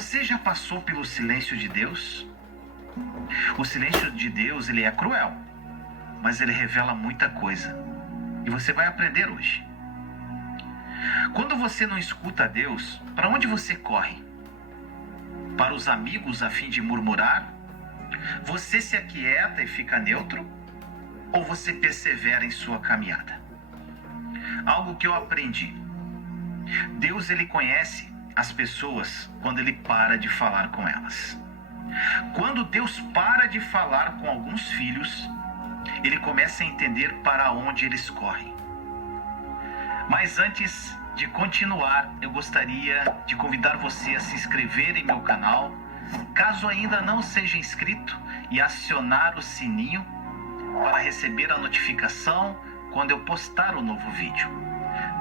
Você já passou pelo silêncio de Deus? O silêncio de Deus, ele é cruel, mas ele revela muita coisa. E você vai aprender hoje. Quando você não escuta a Deus, para onde você corre? Para os amigos a fim de murmurar? Você se aquieta e fica neutro? Ou você persevera em sua caminhada? Algo que eu aprendi. Deus, ele conhece as pessoas quando ele para de falar com elas. Quando Deus para de falar com alguns filhos, ele começa a entender para onde eles correm. Mas antes de continuar, eu gostaria de convidar você a se inscrever em meu canal, caso ainda não seja inscrito, e acionar o sininho para receber a notificação quando eu postar um novo vídeo.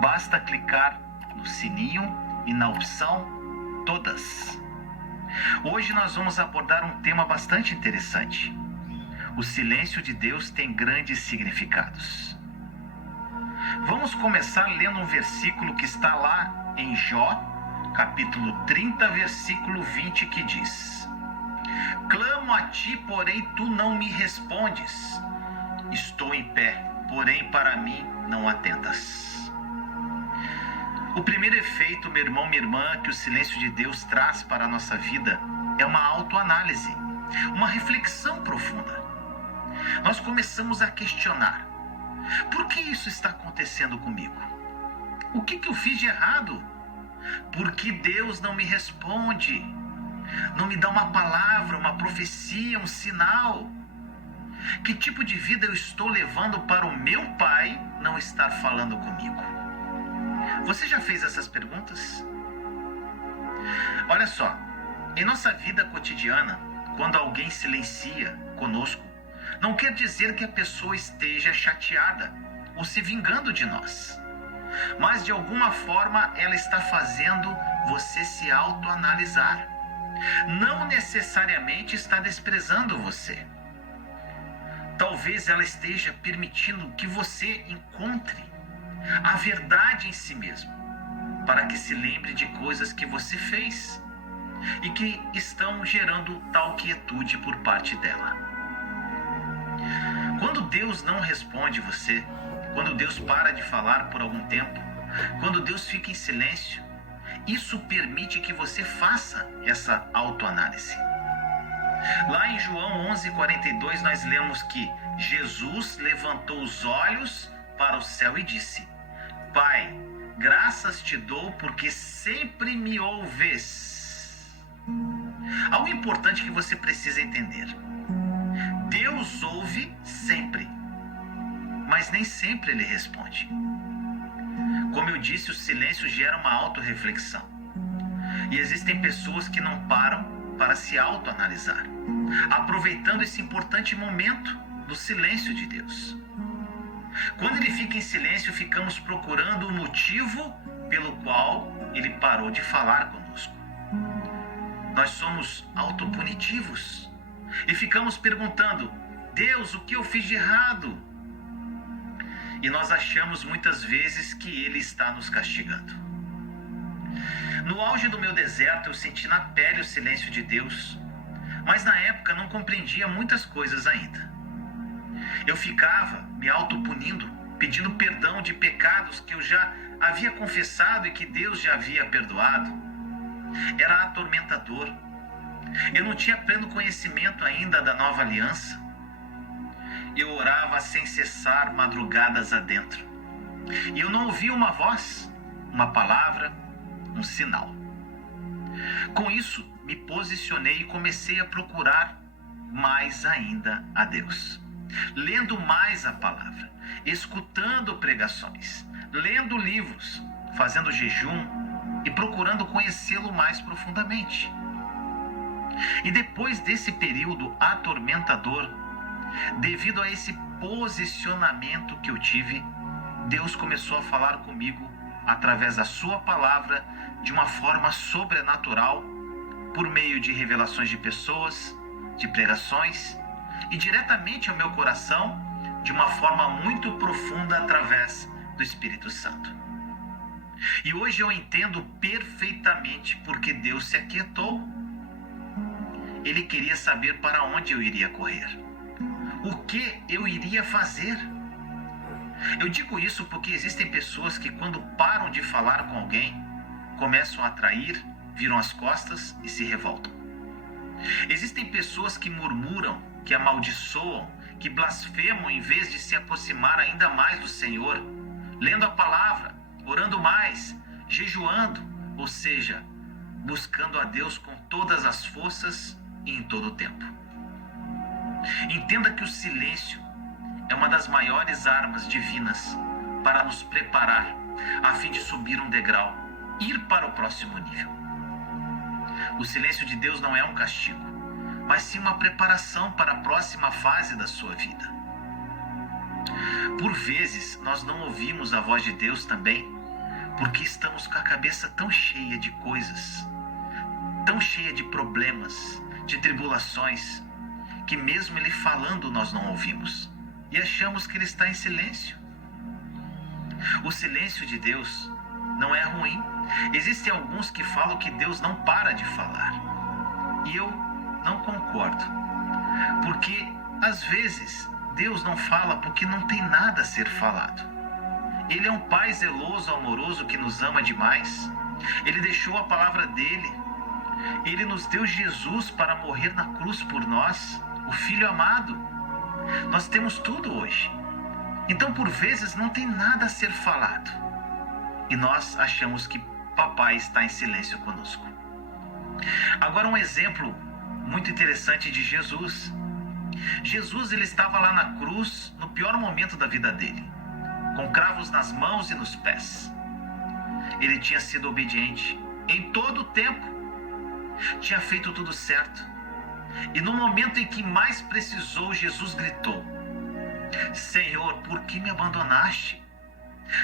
Basta clicar no sininho e na opção Todas. Hoje nós vamos abordar um tema bastante interessante. O silêncio de Deus tem grandes significados. Vamos começar lendo um versículo que está lá em Jó, capítulo 30, versículo 20, que diz: Clamo a ti, porém tu não me respondes. Estou em pé, porém para mim não atentas. O primeiro efeito, meu irmão, minha irmã, que o silêncio de Deus traz para a nossa vida é uma autoanálise, uma reflexão profunda. Nós começamos a questionar: por que isso está acontecendo comigo? O que eu fiz de errado? Por que Deus não me responde? Não me dá uma palavra, uma profecia, um sinal? Que tipo de vida eu estou levando para o meu Pai não estar falando comigo? Você já fez essas perguntas? Olha só, em nossa vida cotidiana, quando alguém silencia conosco, não quer dizer que a pessoa esteja chateada ou se vingando de nós. Mas de alguma forma ela está fazendo você se autoanalisar. Não necessariamente está desprezando você. Talvez ela esteja permitindo que você encontre a verdade em si mesmo, para que se lembre de coisas que você fez e que estão gerando tal quietude por parte dela. Quando Deus não responde você, quando Deus para de falar por algum tempo, quando Deus fica em silêncio, isso permite que você faça essa autoanálise. Lá em João 11:42 nós lemos que Jesus levantou os olhos para o céu e disse: Pai, graças te dou porque sempre me ouves. Algo importante que você precisa entender: Deus ouve sempre, mas nem sempre ele responde. Como eu disse, o silêncio gera uma autorreflexão. E existem pessoas que não param para se autoanalisar, aproveitando esse importante momento do silêncio de Deus. Quando ele fica em silêncio, ficamos procurando o motivo pelo qual ele parou de falar conosco. Nós somos autopunitivos e ficamos perguntando: Deus, o que eu fiz de errado? E nós achamos muitas vezes que ele está nos castigando. No auge do meu deserto, eu senti na pele o silêncio de Deus, mas na época não compreendia muitas coisas ainda. Eu ficava me autopunindo, pedindo perdão de pecados que eu já havia confessado e que Deus já havia perdoado. Era atormentador. Eu não tinha pleno conhecimento ainda da nova aliança. Eu orava sem cessar madrugadas adentro. E eu não ouvia uma voz, uma palavra, um sinal. Com isso, me posicionei e comecei a procurar mais ainda a Deus. Lendo mais a palavra, escutando pregações, lendo livros, fazendo jejum e procurando conhecê-lo mais profundamente. E depois desse período atormentador, devido a esse posicionamento que eu tive, Deus começou a falar comigo através da sua palavra de uma forma sobrenatural, por meio de revelações de pessoas, de pregações e diretamente ao meu coração de uma forma muito profunda através do Espírito Santo. E hoje eu entendo perfeitamente porque Deus se aquietou. Ele queria saber para onde eu iria correr, o que eu iria fazer. Eu digo isso porque existem pessoas que, quando param de falar com alguém, começam a trair, viram as costas e se revoltam. Existem pessoas que murmuram, que amaldiçoam, que blasfemam em vez de se aproximar ainda mais do Senhor, lendo a palavra, orando mais, jejuando, ou seja, buscando a Deus com todas as forças e em todo o tempo. Entenda que o silêncio é uma das maiores armas divinas para nos preparar a fim de subir um degrau, ir para o próximo nível. O silêncio de Deus não é um castigo, mas sim uma preparação para a próxima fase da sua vida. Por vezes, nós não ouvimos a voz de Deus também, porque estamos com a cabeça tão cheia de coisas, tão cheia de problemas, de tribulações, que mesmo Ele falando nós não ouvimos e achamos que Ele está em silêncio. O silêncio de Deus não é ruim. Existem alguns que falam que Deus não para de falar, e eu não concordo, porque às vezes Deus não fala porque não tem nada a ser falado. Ele é um Pai zeloso, amoroso, que nos ama demais. Ele deixou a palavra dele. Ele nos deu Jesus para morrer na cruz por nós, o Filho amado. Nós temos tudo hoje. Então, por vezes, não tem nada a ser falado. E nós achamos que Papai está em silêncio conosco. Agora, um exemplo muito interessante de Jesus. Jesus, ele estava lá na cruz, no pior momento da vida dele, com cravos nas mãos e nos pés. Ele tinha sido obediente em todo o tempo, tinha feito tudo certo. E no momento em que mais precisou, Jesus gritou: Senhor, por que me abandonaste?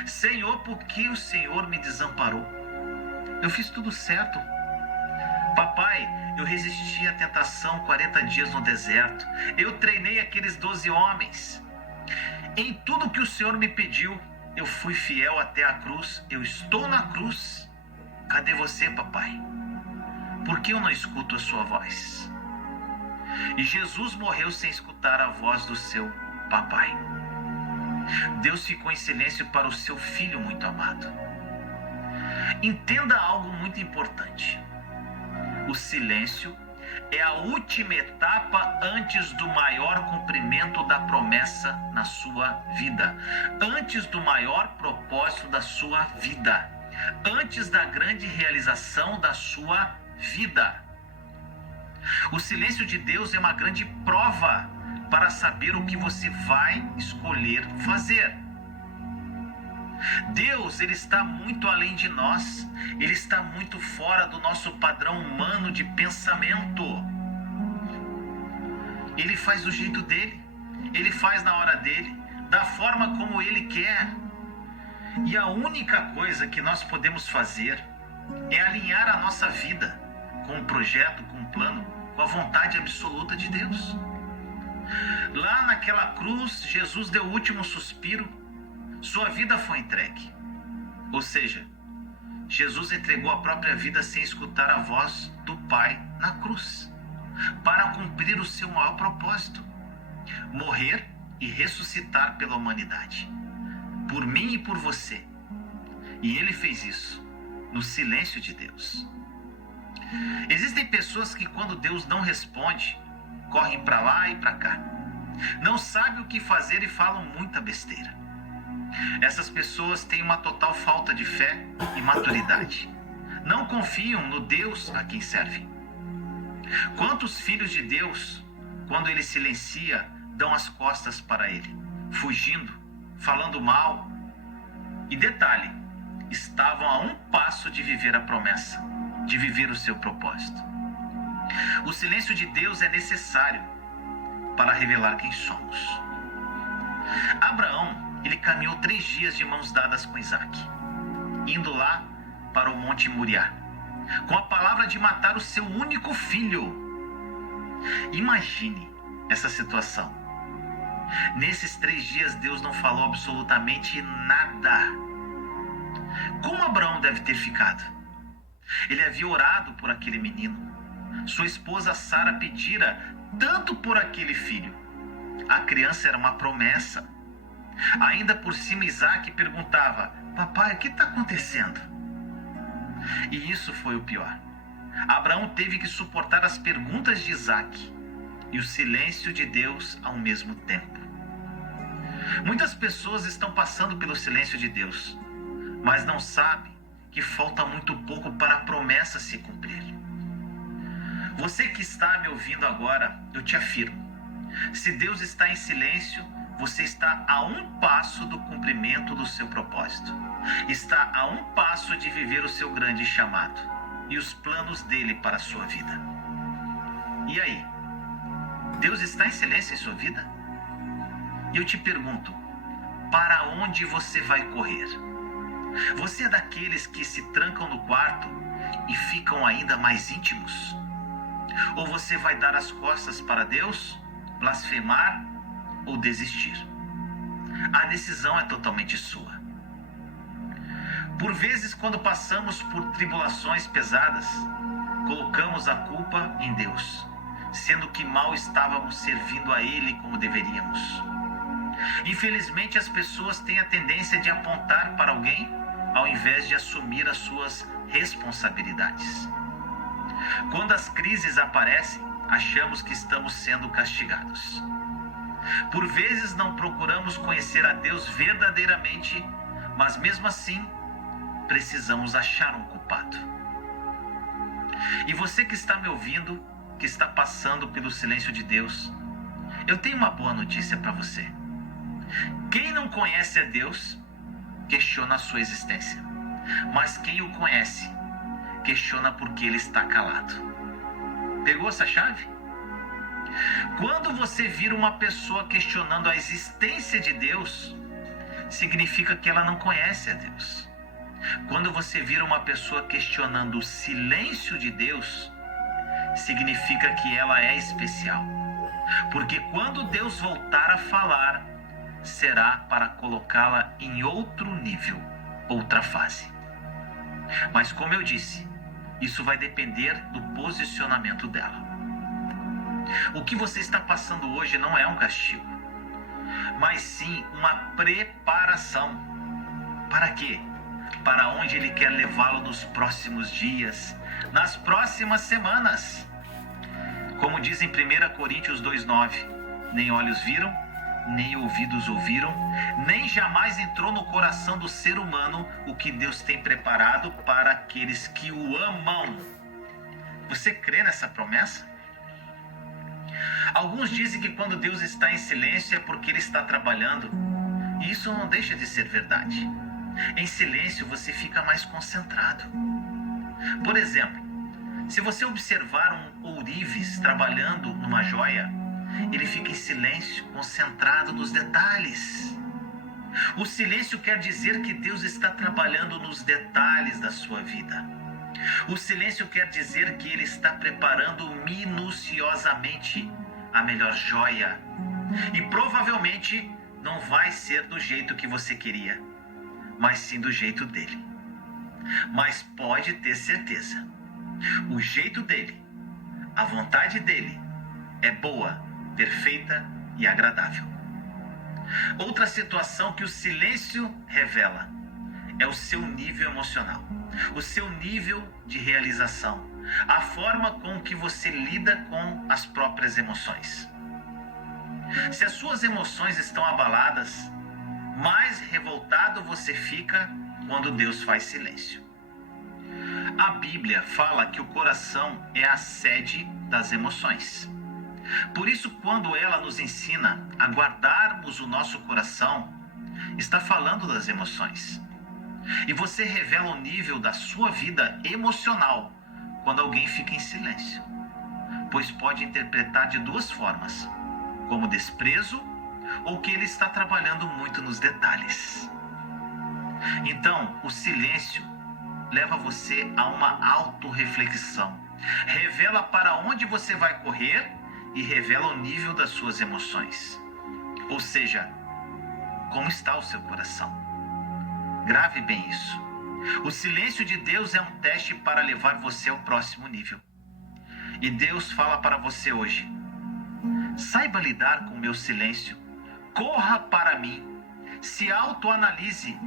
Senhor, por que o Senhor me desamparou? Eu fiz tudo certo. Papai, eu resisti à tentação 40 dias no deserto. Eu treinei aqueles 12 homens. Em tudo que o Senhor me pediu, eu fui fiel até a cruz. Eu estou na cruz. Cadê você, papai? Por que eu não escuto a sua voz? E Jesus morreu sem escutar a voz do seu papai. Deus ficou em silêncio para o seu filho muito amado. Entenda algo muito importante. O silêncio é a última etapa antes do maior cumprimento da promessa na sua vida, antes do maior propósito da sua vida, antes da grande realização da sua vida. O silêncio de Deus é uma grande prova para saber o que você vai escolher fazer. Deus, ele está muito além de nós. Ele está muito fora do nosso padrão humano de pensamento. Ele faz do jeito dele. Ele faz na hora dele, da forma como ele quer. E a única coisa que nós podemos fazer é alinhar a nossa vida com um projeto, com um plano, com a vontade absoluta de Deus. Lá naquela cruz, Jesus deu o último suspiro. Sua vida foi entregue. Ou seja, Jesus entregou a própria vida sem escutar a voz do Pai na cruz, para cumprir o seu maior propósito: morrer e ressuscitar pela humanidade, por mim e por você. E ele fez isso no silêncio de Deus. Existem pessoas que, quando Deus não responde, correm para lá e para cá, não sabem o que fazer e falam muita besteira. Essas pessoas têm uma total falta de fé e maturidade. Não confiam no Deus a quem servem. Quantos filhos de Deus, quando ele silencia, dão as costas para ele, fugindo, falando mal? E detalhe, estavam a um passo de viver a promessa, de viver o seu propósito. O silêncio de Deus é necessário para revelar quem somos. Abraão, ele caminhou 3 dias de mãos dadas com Isaac, indo lá para o Monte Moriá, com a palavra de matar o seu único filho. Imagine essa situação. Nesses 3 dias, Deus não falou absolutamente nada. Como Abraão deve ter ficado? Ele havia orado por aquele menino. Sua esposa Sara pedira tanto por aquele filho. A criança era uma promessa. Ainda por cima, Isaac perguntava: papai, o que está acontecendo? E isso foi o pior. Abraão teve que suportar as perguntas de Isaac e o silêncio de Deus ao mesmo tempo. Muitas pessoas estão passando pelo silêncio de Deus, mas não sabem que falta muito pouco para a promessa se cumprir. Você que está me ouvindo agora, eu te afirmo: se Deus está em silêncio, você está a um passo do cumprimento do seu propósito. Está a um passo de viver o seu grande chamado e os planos dele para a sua vida. E aí? Deus está em silêncio em sua vida? E eu te pergunto, para onde você vai correr? Você é daqueles que se trancam no quarto e ficam ainda mais íntimos? Ou você vai dar as costas para Deus, blasfemar ou desistir? A decisão é totalmente sua. Por vezes, quando passamos por tribulações pesadas, colocamos a culpa em Deus, sendo que mal estávamos servindo a Ele como deveríamos. Infelizmente, as pessoas têm a tendência de apontar para alguém ao invés de assumir as suas responsabilidades. Quando as crises aparecem, achamos que estamos sendo castigados. Por vezes não procuramos conhecer a Deus verdadeiramente, mas mesmo assim precisamos achar um culpado. E você que está me ouvindo, que está passando pelo silêncio de Deus, eu tenho uma boa notícia para você. Quem não conhece a Deus, questiona a sua existência. Mas quem o conhece, questiona porque ele está calado. Pegou essa chave? Quando você vira uma pessoa questionando a existência de Deus, significa que ela não conhece a Deus. Quando você vira uma pessoa questionando o silêncio de Deus, significa que ela é especial. Porque quando Deus voltar a falar, será para colocá-la em outro nível, outra fase. Mas como eu disse, isso vai depender do posicionamento dela. O que você está passando hoje não é um castigo, mas sim uma preparação. Para quê? Para onde Ele quer levá-lo nos próximos dias, nas próximas semanas. Como diz em 1 Coríntios 2,9, nem olhos viram, nem ouvidos ouviram, nem jamais entrou no coração do ser humano o que Deus tem preparado para aqueles que o amam. Você crê nessa promessa? Alguns dizem que quando Deus está em silêncio é porque Ele está trabalhando, e isso não deixa de ser verdade. Em silêncio você fica mais concentrado. Por exemplo, se você observar um ourives trabalhando numa joia, ele fica em silêncio, concentrado nos detalhes. O silêncio quer dizer que Deus está trabalhando nos detalhes da sua vida. O silêncio quer dizer que Ele está preparando minuciosamente a melhor joia. E provavelmente não vai ser do jeito que você queria, mas sim do jeito dele. Mas pode ter certeza, o jeito dele, a vontade dele é boa, perfeita e agradável. Outra situação que o silêncio revela é o seu nível emocional, o seu nível de realização, a forma com que você lida com as próprias emoções. Se as suas emoções estão abaladas, mais revoltado você fica quando Deus faz silêncio. A Bíblia fala que o coração é a sede das emoções. Por isso, quando ela nos ensina a guardarmos o nosso coração, está falando das emoções. E você revela o nível da sua vida emocional quando alguém fica em silêncio, pois pode interpretar de duas formas, como desprezo ou que ele está trabalhando muito nos detalhes. Então, o silêncio leva você a uma autorreflexão, revela para onde você vai correr e revela o nível das suas emoções. Ou seja, como está o seu coração. Grave bem isso. O silêncio de Deus é um teste para levar você ao próximo nível. E Deus fala para você hoje: saiba lidar com o meu silêncio, corra para mim, se autoanalise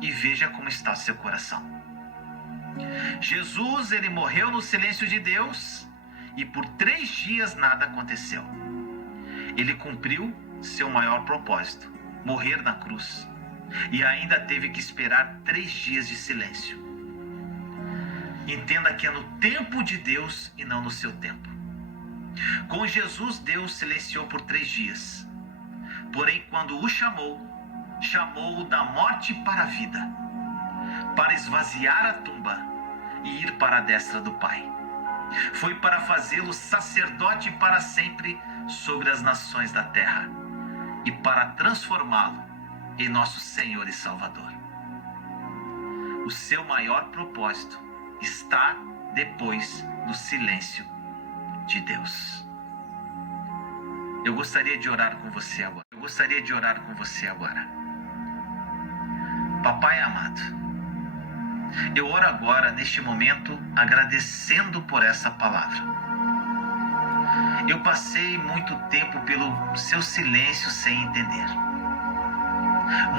e veja como está seu coração. Jesus, ele morreu no silêncio de Deus e por 3 dias nada aconteceu. Ele cumpriu seu maior propósito, morrer na cruz, e ainda teve que esperar 3 dias de silêncio. Entenda que é no tempo de Deus e não no seu tempo. Com Jesus, Deus silenciou por 3 dias. Porém, quando o chamou-o da morte para a vida, para esvaziar a tumba e ir para a destra do Pai. Foi para fazê-lo sacerdote para sempre sobre as nações da terra e para transformá-lo em nosso Senhor e Salvador. O seu maior propósito está depois do silêncio de Deus. Eu gostaria de orar com você agora. Papai amado, eu oro agora, neste momento, agradecendo por essa palavra. Eu passei muito tempo pelo seu silêncio sem entender.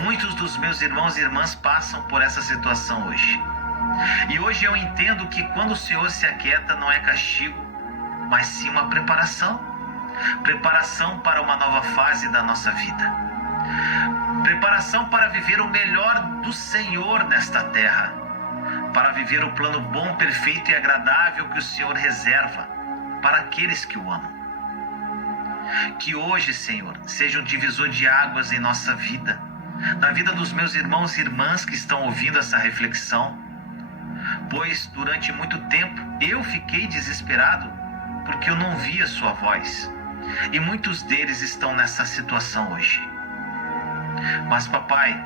Muitos dos meus irmãos e irmãs passam por essa situação hoje. E hoje eu entendo que quando o Senhor se aquieta não é castigo, mas sim uma preparação. Preparação para uma nova fase da nossa vida. Preparação para viver o melhor do Senhor nesta terra. Para viver o plano bom, perfeito e agradável que o Senhor reserva para aqueles que o amam. Que hoje, Senhor, seja um divisor de águas em nossa vida, na vida dos meus irmãos e irmãs que estão ouvindo essa reflexão, pois durante muito tempo eu fiquei desesperado porque eu não via sua voz, e muitos deles estão nessa situação hoje. Mas, papai,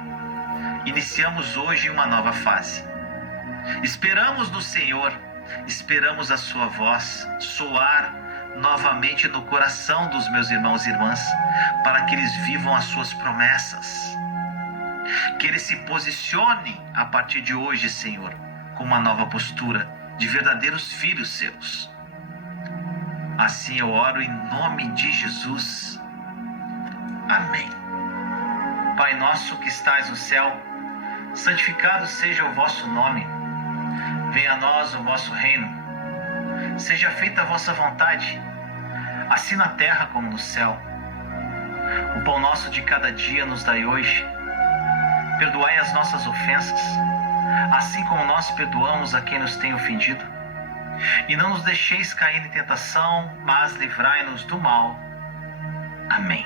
iniciamos hoje uma nova fase. Esperamos no Senhor, esperamos a sua voz soar novamente no coração dos meus irmãos e irmãs, para que eles vivam as suas promessas. Que eles se posicionem a partir de hoje, Senhor, com uma nova postura de verdadeiros filhos seus. Assim eu oro em nome de Jesus. Amém. Pai nosso que estais no céu, santificado seja o vosso nome. Venha a nós o vosso reino. Seja feita a vossa vontade, assim na terra como no céu. O pão nosso de cada dia nos dai hoje. Perdoai as nossas ofensas, assim como nós perdoamos a quem nos tem ofendido. E não nos deixeis cair em tentação, mas livrai-nos do mal. Amém.